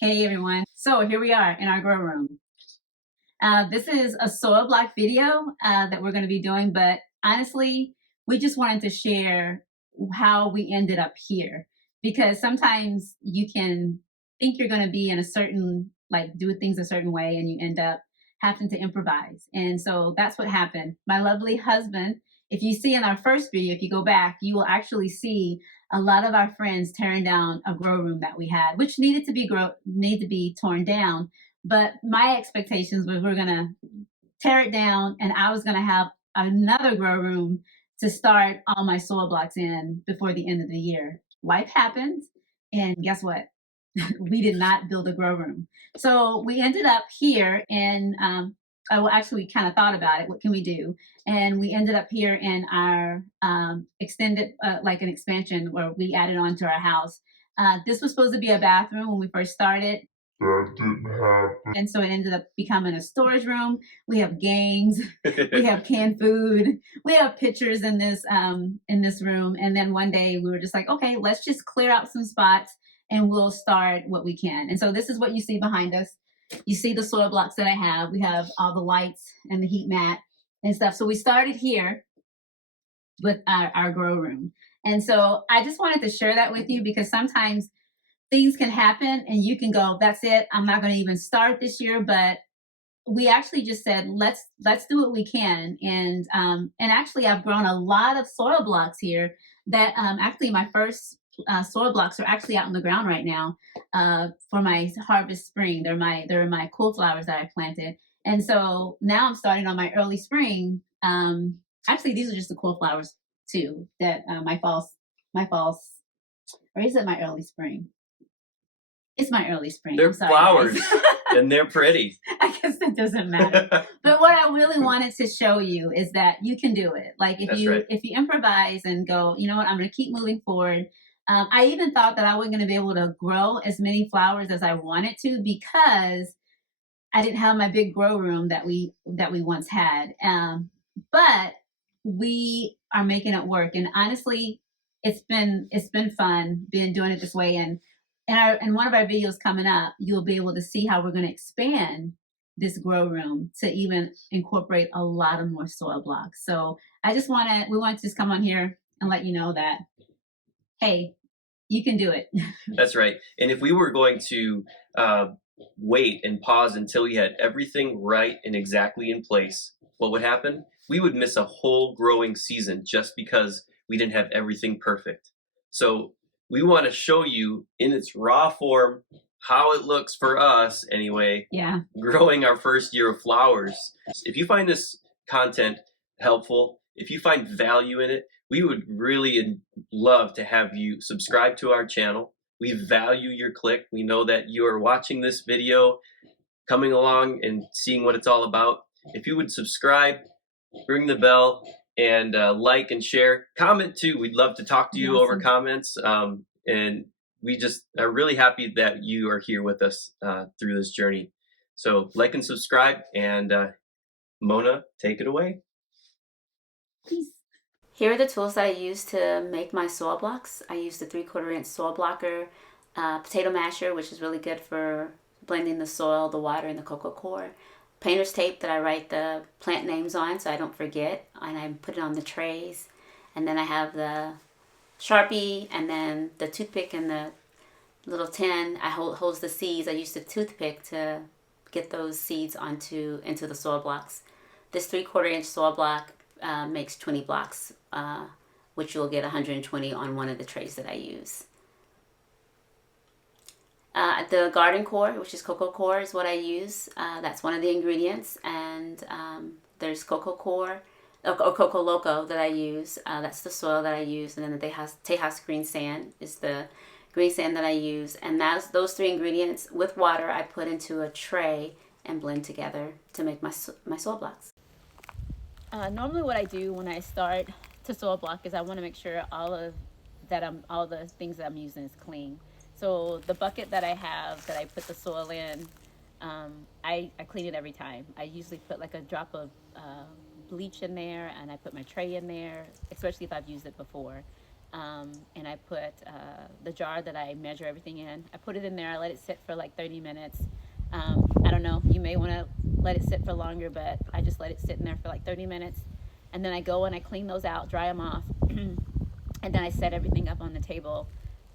Hey everyone. So here we are in our grow room. This is a soil block video that we're going to be doing, but honestly, we just wanted to share how we ended up here because sometimes you can think you're going to be in a certain, like do things a certain way and you end up having to improvise. And so that's what happened. My lovely husband, if you see in our first video, if you go back, you will actually see a lot of our friends tearing down a grow room that we had, which needed to be torn down. But my expectations was we're gonna tear it down, and I was gonna have another grow room to start all my soil blocks in before the end of the year. Life happened, and guess what? We did not build a grow room. So we ended up here in, actually, we kind of thought about it. What can we do? And we ended up here in our extended, like an expansion where we added on to our house. This was supposed to be a bathroom when we first started. That didn't happen. And so it ended up becoming a storage room. We have games, we have canned food, we have pictures in this room. And then one day we were just like, okay, let's just clear out some spots and we'll start what we can. And so this is what you see behind us. You see the soil blocks that I have. We have all the lights and the heat mat and stuff. So we started here with our grow room. And so I just wanted to share that with you because sometimes things can happen and you can go, that's it, I'm not going to even start this year. But we actually just said, let's do what we can. And actually I've grown a lot of soil blocks here that actually my first soil blocks are actually out on the ground right now for my harvest spring. They're my cool flowers that I planted. And so now I'm starting on my early spring. Actually, these are just the cool flowers too, that my false, or is it my early spring? It's my early spring. They're flowers and they're pretty. I guess it doesn't matter. But what I really wanted to show you is that you can do it. Like if you improvise and go, you know what, I'm going to keep moving forward. I even thought that I wasn't going to be able to grow as many flowers as I wanted to because I didn't have my big grow room that we once had. But we are making it work, and honestly, it's been fun doing it this way. And in one of our videos coming up, you'll be able to see how we're going to expand this grow room to even incorporate a lot of more soil blocks. So we want to just come on here and let you know that, hey, you can do it. That's right. And if we were going to wait and pause until we had everything right and exactly in place, what would happen? We would miss a whole growing season just because we didn't have everything perfect. So we want to show you in its raw form how it looks for us anyway, growing our first year of flowers. If you find this content helpful, if you find value in it, we would really love to have you subscribe to our channel. We value your click. We know that you are watching this video, coming along and seeing what it's all about. If you would subscribe, ring the bell, and like and share. Comment too. We'd love to talk to you over comments. And we just are really happy that you are here with us through this journey. So like and subscribe, and Mona, take it away. Peace. Here are the tools that I use to make my soil blocks. I use the 3/4 inch soil blocker, potato masher, which is really good for blending the soil, the water, and the cocoa coir. Painter's tape that I write the plant names on so I don't forget, and I put it on the trays. And then I have the Sharpie, and then the toothpick and the little tin holds the seeds. I use the toothpick to get those seeds into the soil blocks. This 3/4 inch soil block makes 20 blocks, which you'll get 120 on one of the trays that I use. The garden core, which is cocoa coir, is what I use. That's one of the ingredients. And there's cocoa coir, or cocoa loco that I use. That's the soil that I use. And then the Tejas green sand is the green sand that I use. And those three ingredients with water I put into a tray and blend together to make my soil blocks. Normally what I do when I start to soil block is I want to make sure all the things that I'm using is clean. So the bucket that I have that I put the soil in, I clean it every time. I usually put like a drop of bleach in there, and I put my tray in there, especially if I've used it before. and I put the jar that I measure everything in. I put it in there. I let it sit for like 30 minutes. I don't know. You may want to let it sit for longer, but I just let it sit in there for like 30 minutes. And then I go and I clean those out, dry them off. And then I set everything up on the table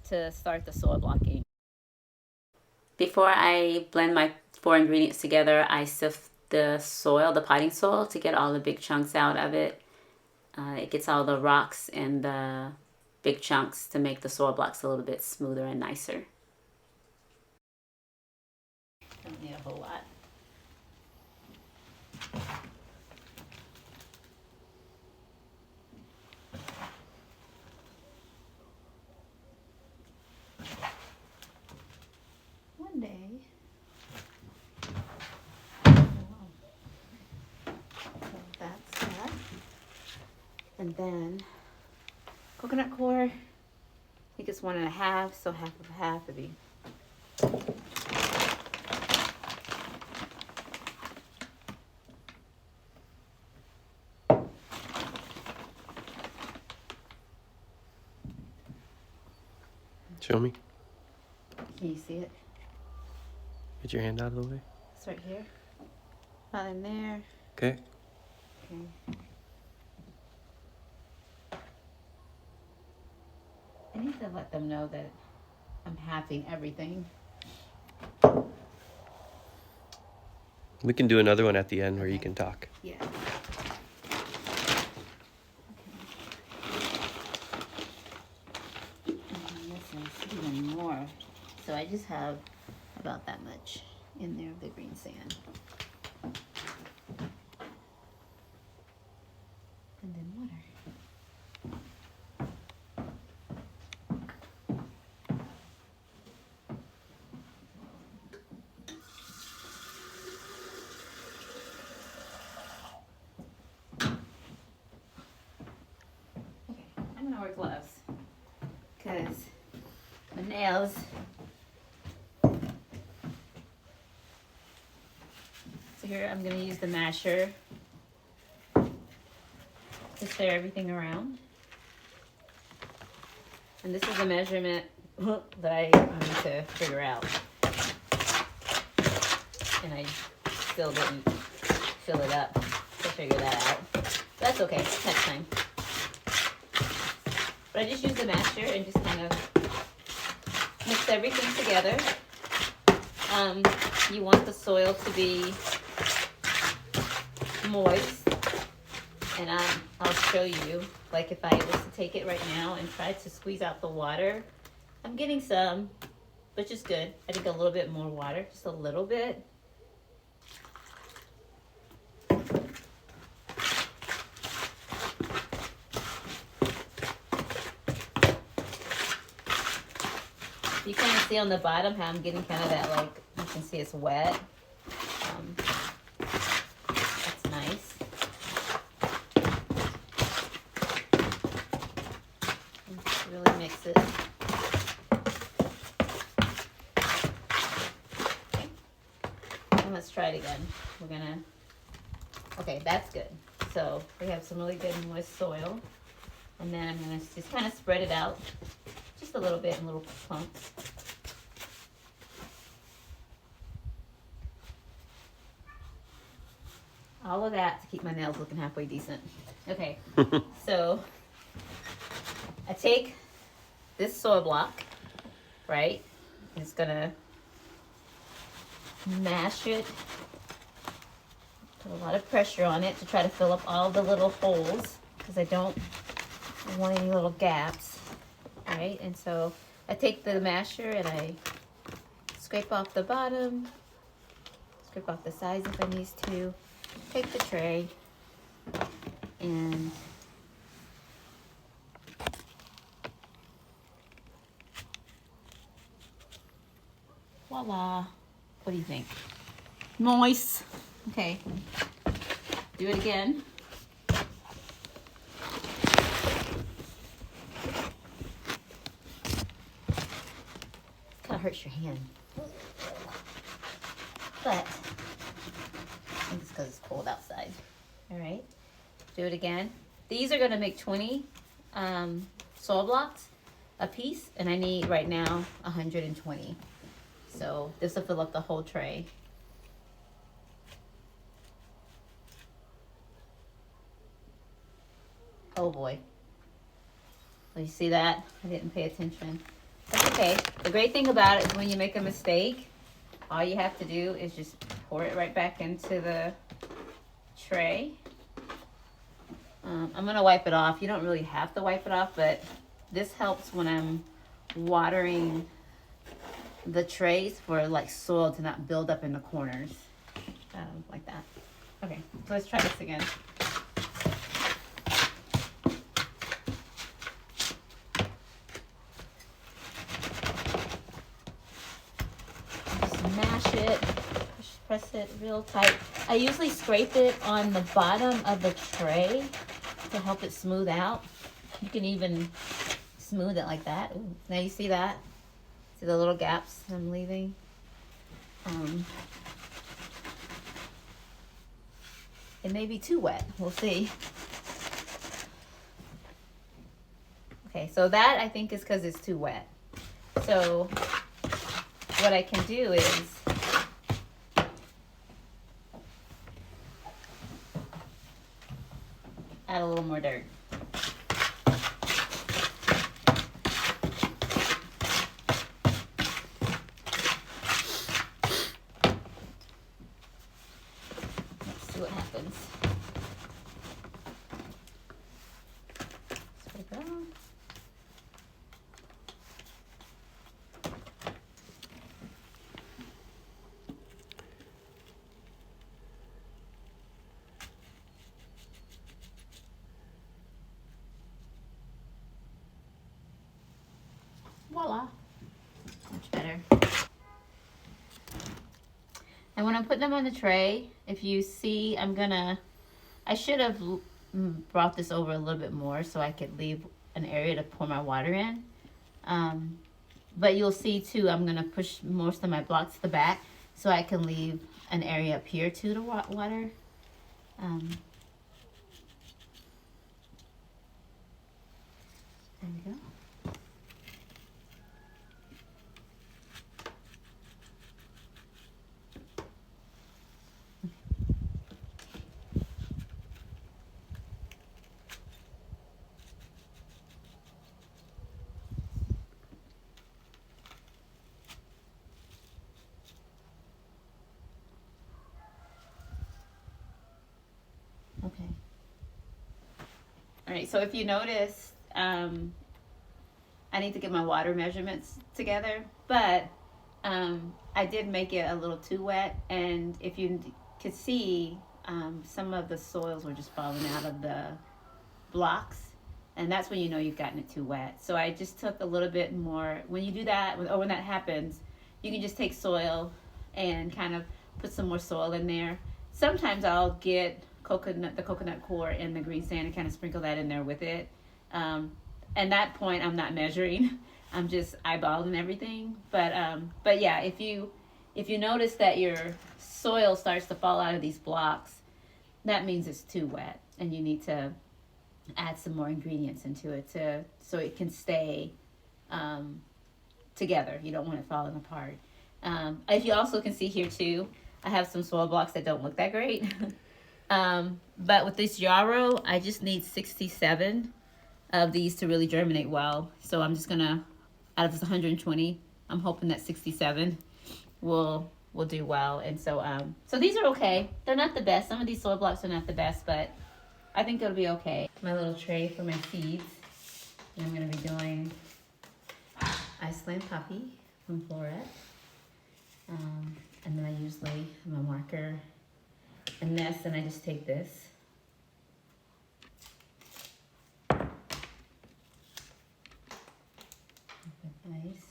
to start the soil blocking. Before I blend my 4 ingredients together, I sift the soil, the potting soil, to get all the big chunks out of it. It gets all the rocks and the big chunks to make the soil blocks a little bit smoother and nicer. Don't need a whole lot. One day. So that's that. And then coconut coir. I think it's 1.5, so half of a half would be. Show me. Can you see it? Get your hand out of the way. It's right here. About in there. Okay. Okay. I need to let them know that I'm halving everything. We can do another one at the end where you can talk. Yeah. Okay. And this is even more. So I just have about that much in there of the green sand. And then water. Okay, I'm gonna wear gloves because my nails. So here I'm gonna use the masher to stir everything around. And this is the measurement that I need to figure out. And I still didn't fill it up to figure that out. That's okay, next time. But I just use the masher and just kind of mix everything together. You want the soil to be moist, and I'll show you, like if I was to take it right now and try to squeeze out the water, I'm getting some, which is good. I think a little bit more water, just a little bit. You kind of see on the bottom how I'm getting kind of that, like, you can see it's wet. That's nice. And just really mix it. Okay. And let's try it again. We're gonna, okay, that's good. So we have some really good moist soil. And then I'm gonna just kind of spread it out just a little bit in little clumps. All of that to keep my nails looking halfway decent. Okay, so I take this soil block, right? It's gonna mash it, put a lot of pressure on it to try to fill up all the little holes because I don't want any little gaps, right? And so I take the masher and I scrape off the bottom, scrape off the sides if I need to. Take the tray and voila. What do you think? Moist. Okay. Do it again. Kind of hurts your hand. But I think it's because it's cold outside. All right, do it again. These are gonna make 20 soil blocks a piece, and I need right now 120. So this will fill up the whole tray. Oh boy. You see that? I didn't pay attention. That's okay. The great thing about it is when you make a mistake, all you have to do is just pour it right back into the tray. I'm gonna wipe it off. You don't really have to wipe it off, but this helps when I'm watering the trays for like soil to not build up in the corners, like that. Okay, so let's try this again. Just mash it, press it real tight. I usually scrape it on the bottom of the tray to help it smooth out. You can even smooth it like that. Ooh, now you see that? See the little gaps I'm leaving? It may be too wet. We'll see. Okay, so that I think is because it's too wet. So what I can do is add a little more dirt. Let's see what happens. Scrape it on. Voila. Much better. And when I'm putting them on the tray, if you see, I should have brought this over a little bit more so I could leave an area to pour my water in. But you'll see too, I'm gonna push most of my blocks to the back so I can leave an area up here too to water. There we go. Okay. All right, so if you notice, I need to get my water measurements together, but I did make it a little too wet, and if you could see, some of the soils were just falling out of the blocks, and that's when you know you've gotten it too wet. So I just took a little bit more. When you do that, or when that happens, you can just take soil and kind of put some more soil in there. Sometimes I'll get the coconut core and the green sand and kind of sprinkle that in there with it. At that point, I'm not measuring. I'm just eyeballing everything. But yeah, if you notice that your soil starts to fall out of these blocks, that means it's too wet, and you need to add some more ingredients into it so it can stay together. You don't want it falling apart. As you also can see here too, I have some soil blocks that don't look that great. But with this yarrow, I just need 67 of these to really germinate well. So I'm just gonna, out of this 120, I'm hoping that 67 will do well. And so these are okay. They're not the best. Some of these soil blocks are not the best, but I think it'll be okay. My little tray for my seeds. And I'm gonna be doing Iceland Poppy from Floret. And then I usually have a marker and this, and I just take this. Nice.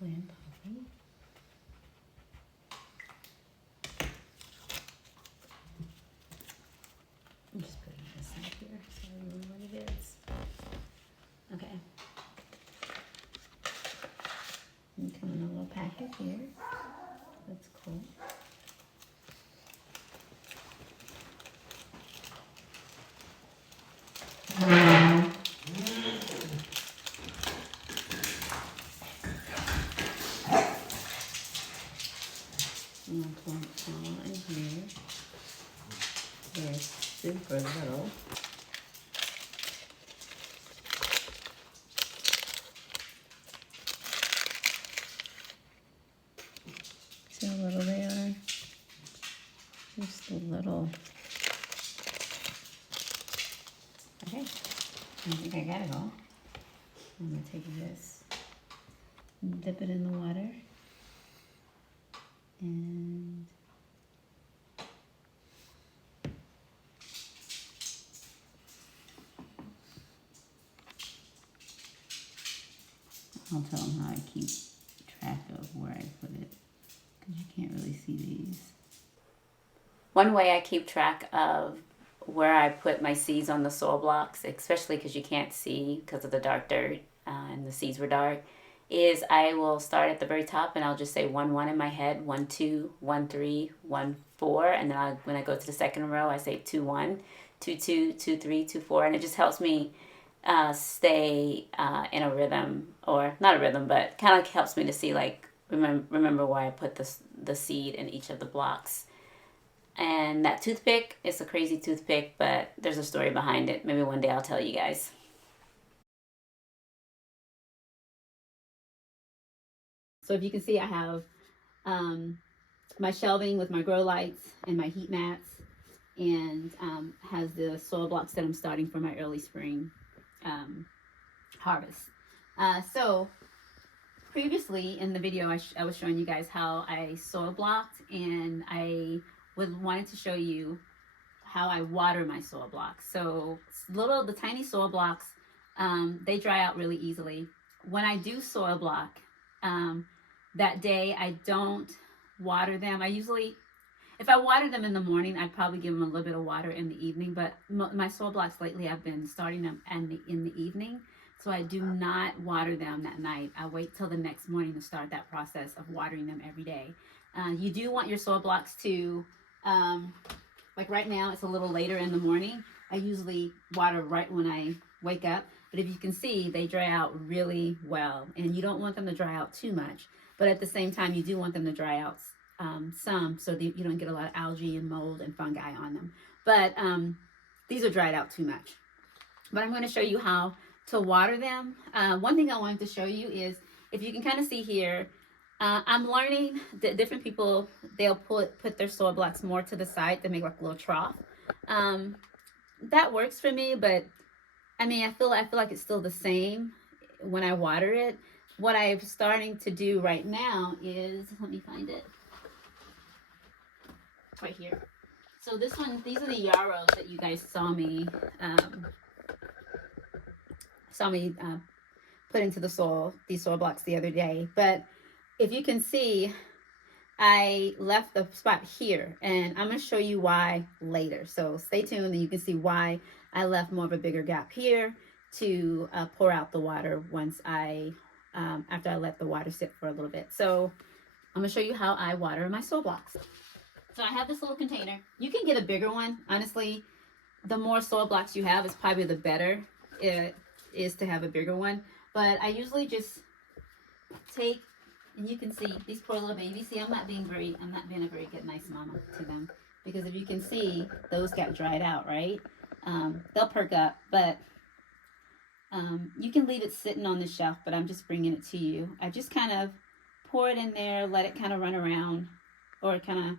Land poppy. I'm just putting this in here so I remember what it is. Okay. And come in a little packet here. That's cool. super little. See how little they are? Just a little. Okay, I think I got it all. I'm gonna take this, dip it in the water, and I'll tell them how I keep track of where I put it, because you can't really see these. One way I keep track of where I put my seeds on the soil blocks, especially because you can't see because of the dark dirt and the seeds were dark, is I will start at the very top and I'll just say 1 1 in my head, 1 2, 1 3, 1 4, and then when I go to the second row I say 2 1, 2 2, 2 3, 2 4, and it just helps me stay in a rhythm, or not a rhythm, but kind of helps me to see, like, remember why I put the seed in each of the blocks. And that toothpick, it's a crazy toothpick, but there's a story behind it. Maybe one day I'll tell you guys. So if you can see, I have my shelving with my grow lights and my heat mats, and has the soil blocks that I'm starting for my early spring harvest. So previously in the video, I was showing you guys how I soil blocked, and I wanted to show you how I water my soil blocks. So the tiny soil blocks, they dry out really easily. When I do soil block, that day I don't water them. If I water them in the morning, I'd probably give them a little bit of water in the evening, but my soil blocks lately, I've been starting them in the evening, so I do not water them that night. I wait till the next morning to start that process of watering them every day. You do want your soil blocks to, like right now, it's a little later in the morning. I usually water right when I wake up, but if you can see, they dry out really well, and you don't want them to dry out too much, but at the same time, you do want them to dry out some, so that you don't get a lot of algae and mold and fungi on them. But these are dried out too much. But I'm going to show you how to water them. One thing I wanted to show you is, if you can kind of see here, I'm learning that different people, they'll put their soil blocks more to the side to make like a little trough. That works for me, but I mean, I feel like it's still the same when I water it. What I'm starting to do right now is, let me find it. Right here. So these are the yarrows that you guys saw me put into the soil, these soil blocks the other day. But if you can see, I left the spot here, and I'm going to show you why later. So stay tuned, and you can see why I left more of a bigger gap here to pour out the water once after I let the water sit for a little bit. So I'm going to show you how I water my soil blocks. So I have this little container. You can get a bigger one. Honestly, the more soil blocks you have, is probably the better it is to have a bigger one. But I usually just take, and you can see these poor little babies. See, I'm not being a very good nice mama to them, because if you can see, those got dried out, right? They'll perk up, but you can leave it sitting on the shelf, but I'm just bringing it to you. I just kind of pour it in there, let it kind of run around, or kind of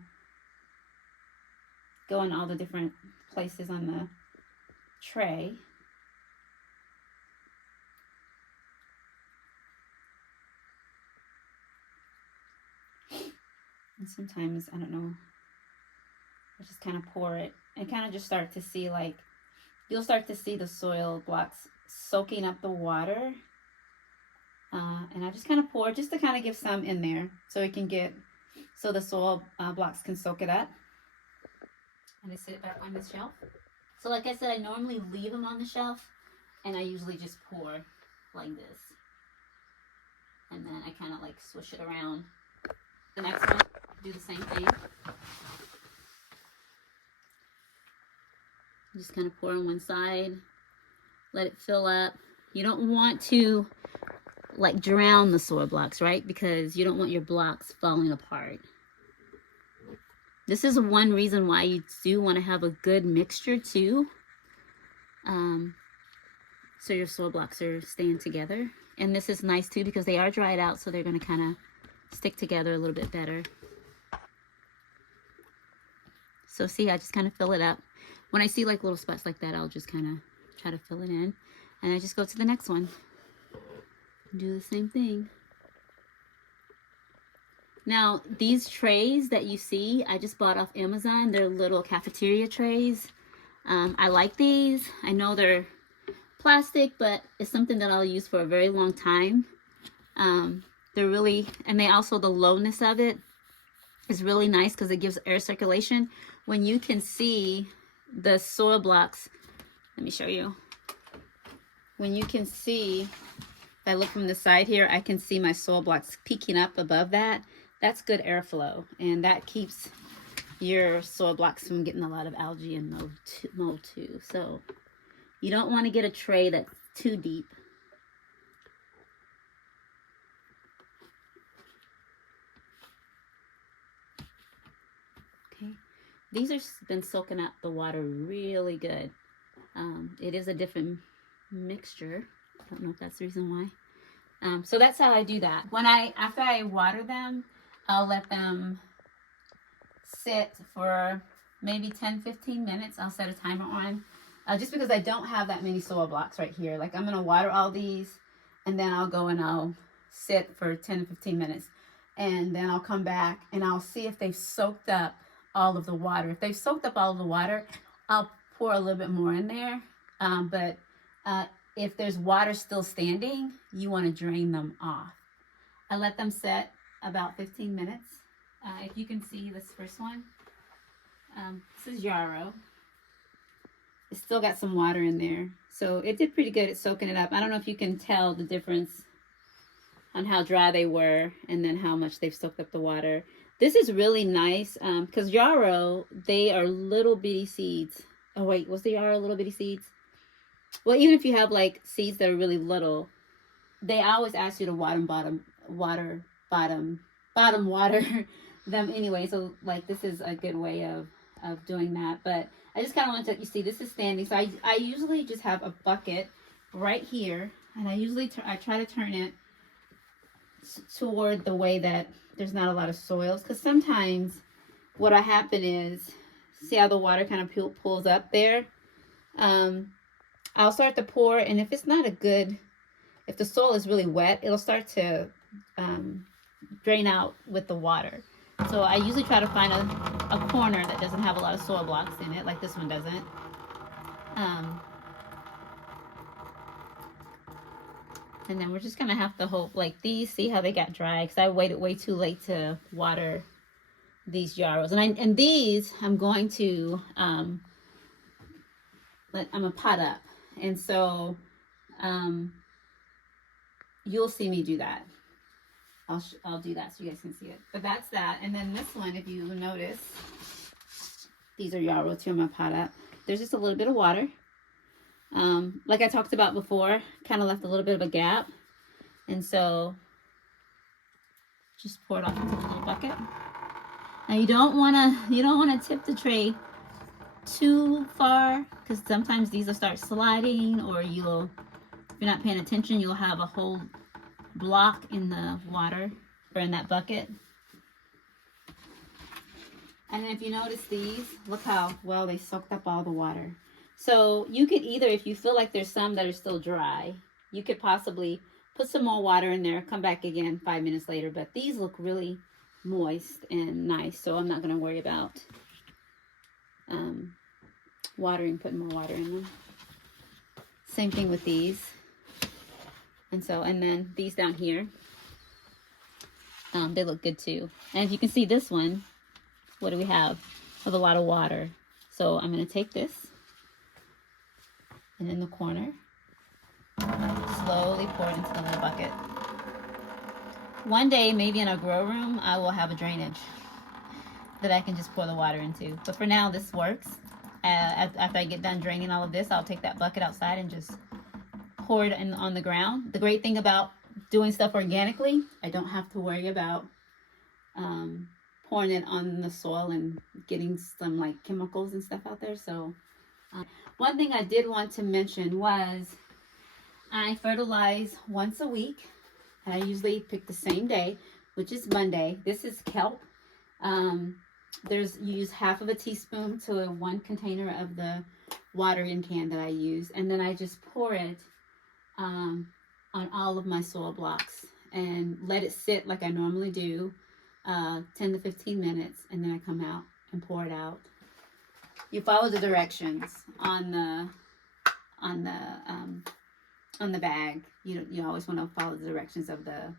go in all the different places on the tray. And sometimes, I don't know, I just kind of pour it and kind of just start to see, like, you'll start to see the soil blocks soaking up the water. And I just kind of pour just to kind of give some in there so the soil blocks can soak it up. And I sit it back on the shelf. So like I said, I normally leave them on the shelf, and I usually just pour like this. And then I kind of like swish it around. The next one, do the same thing. Just kind of pour on one side, let it fill up. You don't want to like drown the soil blocks, right? Because you don't want your blocks falling apart. This is one reason why you do want to have a good mixture too. So your soil blocks are staying together. And this is nice too because they are dried out, so they're going to kind of stick together a little bit better. So see, I just kind of fill it up. When I see like little spots like that, I'll just kind of try to fill it in. And I just go to the next one. Do the same thing. Now, these trays that you see, I just bought off Amazon. They're little cafeteria trays. I like these. I know they're plastic, but it's something that I'll use for a very long time. They're really, and they also, the lowness of it is really nice because it gives air circulation. When you can see the soil blocks, let me show you. When you can see, if I look from the side here, I can see my soil blocks peeking up above that. That's good airflow, and that keeps your soil blocks from getting a lot of algae and mold too. So you don't want to get a tray that's too deep. Okay, these are been soaking up the water really good. It is a different mixture. I don't know if that's the reason why. So that's how I do that. After I water them, I'll let them sit for maybe 10-15 minutes. I'll set a timer on, just because I don't have that many soil blocks right here. Like, I'm gonna water all these, and then I'll go and I'll sit for 10-15 minutes, and then I'll come back and I'll see if they've soaked up all of the water. If they've soaked up all of the water, I'll pour a little bit more in there. But if there's water still standing, you want to drain them off. I let them set about 15 minutes. If you can see this first one, this is yarrow. It's still got some water in there. So it did pretty good at soaking it up. I don't know if you can tell the difference on how dry they were and then how much they've soaked up the water. This is really nice because yarrow, they are little bitty seeds. Oh wait, was the yarrow little bitty seeds? Well, even if you have like seeds that are really little, they always ask you to bottom water them anyway. So like, this is a good way of doing that. But I just kind of want to, you see, this is standing. So I usually just have a bucket right here, and I try to turn it toward the way that there's not a lot of soils, because sometimes what'll happen is, see how the water kind of pulls up there. I'll start to pour, and if it's not if the soil is really wet, it'll start to drain out with the water. So I usually try to find a corner that doesn't have a lot of soil blocks in it, like this one doesn't. And then we're just gonna have to hope, like these, see how they got dry, because I waited way too late to water these yarrows. And these I'm going to I'm gonna pot up, and so you'll see me do that. I'll do that so you guys can see it. But that's that. And then this one, if you notice, these are yarrow too. I'm gonna pot up. There's just a little bit of water. Like I talked about before, kind of left a little bit of a gap, and so just pour it off into the little bucket. Now you don't wanna tip the tray too far, because sometimes these will start sliding, or if you're not paying attention, you'll have a whole block in the water or in that bucket. And then if you notice these, look how well they soaked up all the water. So you could either, if you feel like there's some that are still dry, you could possibly put some more water in there, come back again 5 minutes later. But these look really moist and nice, so I'm not going to worry about putting more water in them. Same thing with these. And then these down here, they look good too. And if you can see this one, what do we have? With a lot of water. So I'm going to take this, and in the corner, slowly pour it into the little bucket. One day, maybe in a grow room, I will have a drainage that I can just pour the water into. But for now, this works. After I get done draining all of this, I'll take that bucket outside and just pour it on the ground. The great thing about doing stuff organically, I don't have to worry about pouring it on the soil and getting some like chemicals and stuff out there. So one thing I did want to mention was I fertilize once a week. I usually pick the same day, which is Monday. This is kelp. Um, you use half of a teaspoon to one container of the watering can that I use, and then I just pour it um, on all of my soil blocks and let it sit like I normally do, 10 to 15 minutes, and then I come out and pour it out. You follow the directions on the um, on the bag. You always want to follow the directions of the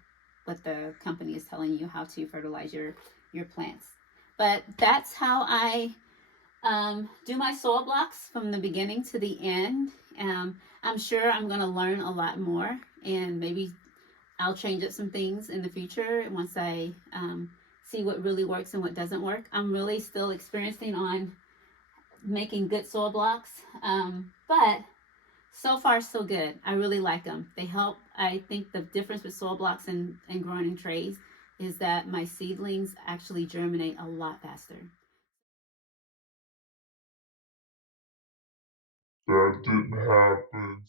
what the company is telling you how to fertilize your plants. But that's how I do my soil blocks from the beginning to the end. I'm sure I'm going to learn a lot more, and maybe I'll change up some things in the future once I see what really works and what doesn't work. I'm really still experiencing on making good soil blocks, but so far so good. I really like them. They help. I think the difference with soil blocks and growing in trays is that my seedlings actually germinate a lot faster. That didn't happen.